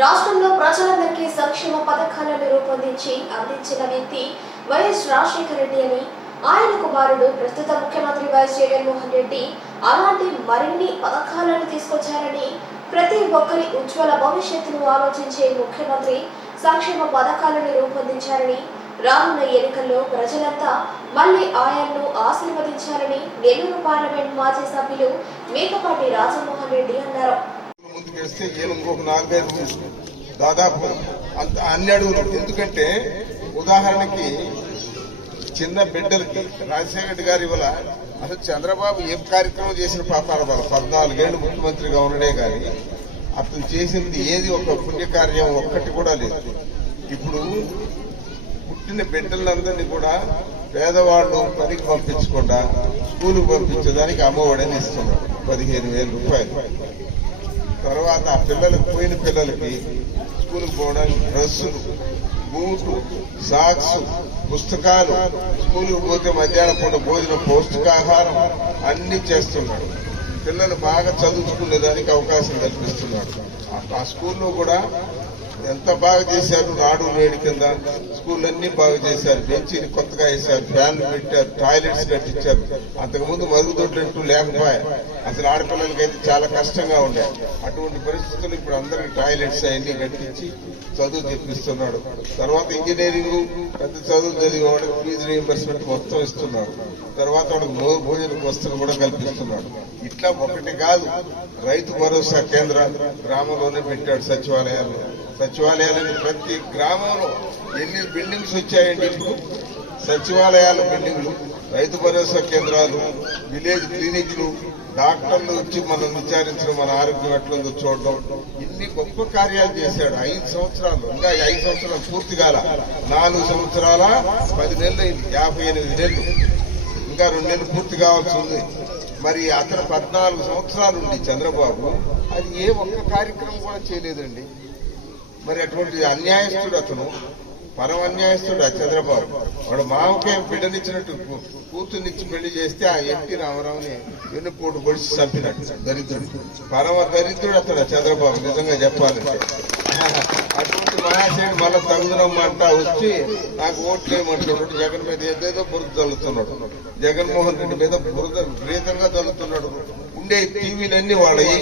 రాష్ట్రంలో ప్రజలందరికీ సంక్షేమ పథకాలను రూపొందించి అందించిన వ్యక్తి వైఎస్ రాజశేఖర రెడ్డి అని ఆయన కుమారుడు ప్రస్తుత ముఖ్యమంత్రి వైఎస్ జగన్మోహన్ రెడ్డి అలాంటి మరిన్ని పథకాలను తీసుకొచ్చారని, ప్రతి ఒక్కరి ఉజ్వల భవిష్యత్తును ఆలోచించే ముఖ్యమంత్రి సంక్షేమ పథకాలను రూపొందించారని, రానున్న ఎన్నికల్లో ప్రజలంతా మళ్లీ ఆయన్ను ఆశీర్వదించాలని నెల్లూరు పార్లమెంట్ మాజీ సభ్యులు మేకపాటి రాజమోహన్ రెడ్డి అన్నారు. దాదాపు అన్ని అడుగులు. ఎందుకంటే ఉదాహరణకి చిన్న బిడ్డలకి రాజశేఖర రెడ్డి గారి వల్ల అసలు చంద్రబాబు ఏ కార్యక్రమం చేసిన పాపాల వల్ల 14 ఏళ్లు ముఖ్యమంత్రిగా ఉండడే గాని అతను చేసింది ఏది ఒక పుణ్యకార్యం ఒక్కటి కూడా లేదు. ఇప్పుడు పుట్టిన బిడ్డలందరినీ కూడా పేదవాళ్ళు పనికి పంపించకుండా స్కూలుకు పంపించడానికి అమ్మఒడని ఇస్తున్నాడు 15,000 రూపాయలు. తర్వాత ఆ పిల్లలకు పోయిన పిల్లలకి స్కూల్కి పోవడానికి డ్రెస్సులు, బూట్లు, సాక్స్, పుస్తకాలు, స్కూల్కి పోతే మధ్యాహ్నం పూట భోజనం, పౌష్టికాహారం అన్ని చేస్తున్నాడు. పిల్లలు బాగా చదువుకునేదానికి అవకాశం కల్పిస్తున్నాడు. ఆ స్కూల్లో కూడా ఎంత బాగా చేశారు. నాడు నేడు కింద స్కూళ్ళన్నీ బాగా చేశారు. బెంచీని కొత్తగా వేశారు, ఫ్యాన్లు పెట్టారు, టాయిలెట్స్ కట్టించారు. అంతకుముందు మరుగుదొడ్లంటూ లేకపోయా. అసలు ఆడపిల్లలకైతే చాలా కష్టంగా ఉండే. అటువంటి పరిస్థితులు ఇప్పుడు అందరికి టాయిలెట్స్ అవన్నీ కట్టించి చదువు తెప్పిస్తున్నాడు. తర్వాత ఇంజనీరింగ్ పెద్ద చదువు చదివే వాడికి ఫీజు రీయింబర్స్మెంట్ మొత్తం ఇస్తున్నాడు. తర్వాత వాడికి భోజన వస్తువులు కూడా కల్పిస్తున్నాడు. ఇట్లా ఒకటి కాదు, రైతు భరోసా కేంద్రాలు గ్రామంలోనే పెట్టాడు. సచివాలయాలని ప్రతి గ్రామంలో ఎన్ని బిల్డింగ్స్ వచ్చాయండి. ఇప్పుడు సచివాలయాల బిల్డింగ్లు, రైతు భరోసా కేంద్రాలు, విలేజ్ క్లినిక్లు, డాక్టర్లు వచ్చి మనం విచారించడం, మన ఆరోగ్యం ఎట్లుందో చూడడం, ఇన్ని గొప్ప కార్యాలు చేశాడు. 5 సంవత్సరాలు, ఇంకా 5 సంవత్సరాలు పూర్తి కాల, 4 సంవత్సరాల 10 నెలలు అయింది, 58 నెలలు, ఇంకా 2 నెలలు పూర్తి కావాల్సి ఉంది. మరి అతను 14 సంవత్సరాలు ఉండి చంద్రబాబు అది ఏ ఒక్క కార్యక్రమం కూడా చేయలేదండి. మరి అటువంటి అన్యాయస్తుడు అతను, పరమ అన్యాయస్తుడు ఆ చంద్రబాబు. వాడు మామకే బిడ్డనిచ్చినట్టు కూతుర్నిచ్చి పెళ్లి చేస్తే ఆ ఎన్టీ రామారావుని వెన్నుపోటు పొడిచి చంపినట్టు దరిద్రుడు, పరమ దరిద్రుడు అతను చంద్రబాబు. నిజంగా చెప్పాలంటే అటువంటి మహాశయుడు మళ్ళా తగుదనమ్మంటా వచ్చి నాకు ఓట్లు వేయమంటున్నాడు. జగన్ మీద ఏదేదో బురద చల్లుతున్నాడు. జగన్మోహన్ రెడ్డి మీద బురద విపరీతంగా చల్లుతున్నాడు. ఉండే టీవీలన్నీ వాళ్ళయి,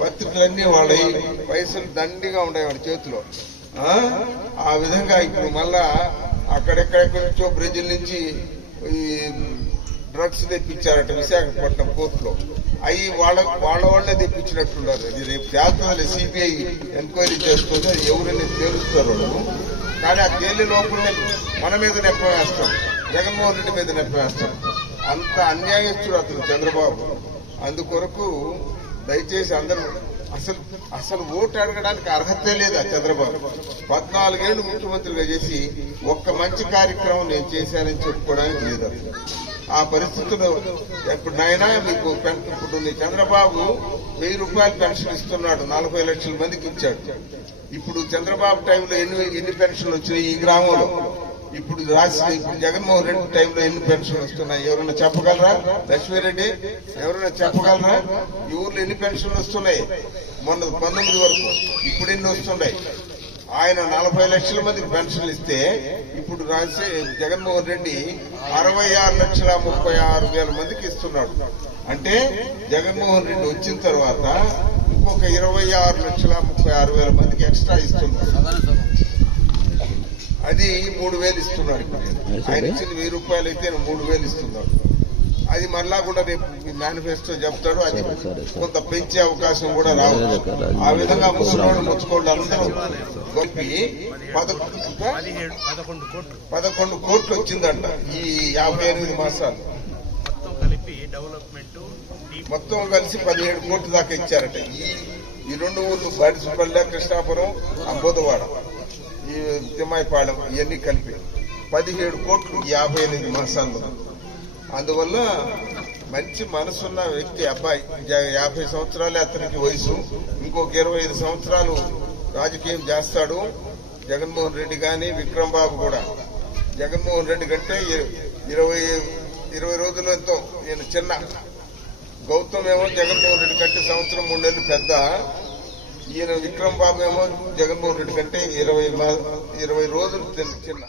పత్రికలన్నీ వాళ్ళయి, పైసలు దండిగా ఉన్నాయి వాడి చేతిలో. ఆ విధంగా ఇప్పుడు మళ్ళా అక్కడెక్కడెక్కడి నుంచో బ్రెజిల్ నుంచి ఈ డ్రగ్స్ తెప్పించారట విశాఖపట్నం పోర్టులో. అవి వాళ్ళే తెప్పించినట్టున్నారు. అది రేపు చేస్తుంది, సిబిఐ ఎంక్వైరీ చేస్తుంది, అది ఎవరైనా తేలుస్తారు. కానీ ఆ తేలి లోపలనే మన మీద నెప్ప వేస్తాం, జగన్మోహన్ రెడ్డి మీద నెప్ప వేస్తాం. అంత అన్యాయస్తుడు అతను చంద్రబాబు. అందుకొరకు దయచేసి అందరూ అసలు ఓటు అడగడానికి అర్హతే లేదు ఆ చంద్రబాబు. 14 ఏళ్లు ముఖ్యమంత్రిగా చేసి ఒక్క మంచి కార్యక్రమం నేను చేశానని చెప్పుకోవడానికి లేదు. ఆ పరిస్థితుల్లో ఇప్పుడు నాయన మీకు ఇప్పుడు చంద్రబాబు 1000 రూపాయలు పెన్షన్ ఇస్తున్నాడు, 40 లక్షల మందికి ఇచ్చాడు. ఇప్పుడు చంద్రబాబు టైంలో ఎన్ని పెన్షన్లు వచ్చినాయి ఈ గ్రామంలో? ఇప్పుడు జగన్మోహన్ రెడ్డి టైంలో ఎన్ని పెన్షన్లు వస్తున్నాయి ఎవరైనా చెప్పగలరా? లక్ష్మీరెడ్డి ఎవరైనా చెప్పగలరా? ఈ ఊర్లో ఎన్ని పెన్షన్లు వస్తున్నాయి? మొన్న 19 వరకు, ఇప్పుడు ఎన్ని వస్తున్నాయి? ఆయన 40 లక్షల మందికి పెన్షన్లు ఇస్తే ఇప్పుడు జగన్మోహన్ రెడ్డి 66,36,000 మందికి ఇస్తున్నాడు. అంటే జగన్మోహన్ రెడ్డి వచ్చిన తర్వాత ఇంకొక 26,36,000 మందికి ఎక్స్ట్రా ఇస్తున్నాడు. అది 3,000 ఇస్తున్నాడు. ఆయన ఇచ్చిన 1,000 రూపాయలు అయితే 3,000 ఇస్తున్నాడు. అది మరలా కూడా రేపు మేనిఫెస్టో చెప్తాడు. అది కొంత పెంచే అవకాశం కూడా రావచ్చు. ఆ విధంగా ముచ్చుకోళ్ళు అందరూ కలిపి 11 కోట్లు వచ్చిందంట ఈ 58 మాసాలు. మొత్తం కలిసి 17 కోట్ల దాకా ఇచ్చారట. ఈ 2 ఊర్లు బాడిసుపల్లె, కృష్ణాపురం, బోధవాడ, ఈ తిమ్మాయిపాలెం ఇవన్నీ కలిపి 17 కోట్లు 58 మాసాల్లో. అందువల్ల మంచి మనసున్న వ్యక్తి అబ్బాయి. 50 సంవత్సరాలే అతనికి వయసు. ఇంకొక 25 సంవత్సరాలు రాజకీయం చేస్తాడు జగన్మోహన్ రెడ్డి కానీ విక్రమ్ బాబు కూడా. జగన్మోహన్ రెడ్డి కంటే 20 రోజులు ఎంతో నేను చిన్న. గౌతమ్ ఏమో జగన్మోహన్ రెడ్డి కంటే 1-3 నెలలు పెద్ద. ఈయన విక్రమ్ బాబు ఏమో జగన్మోహన్ రెడ్డి కంటే 20 రోజులు చిన్న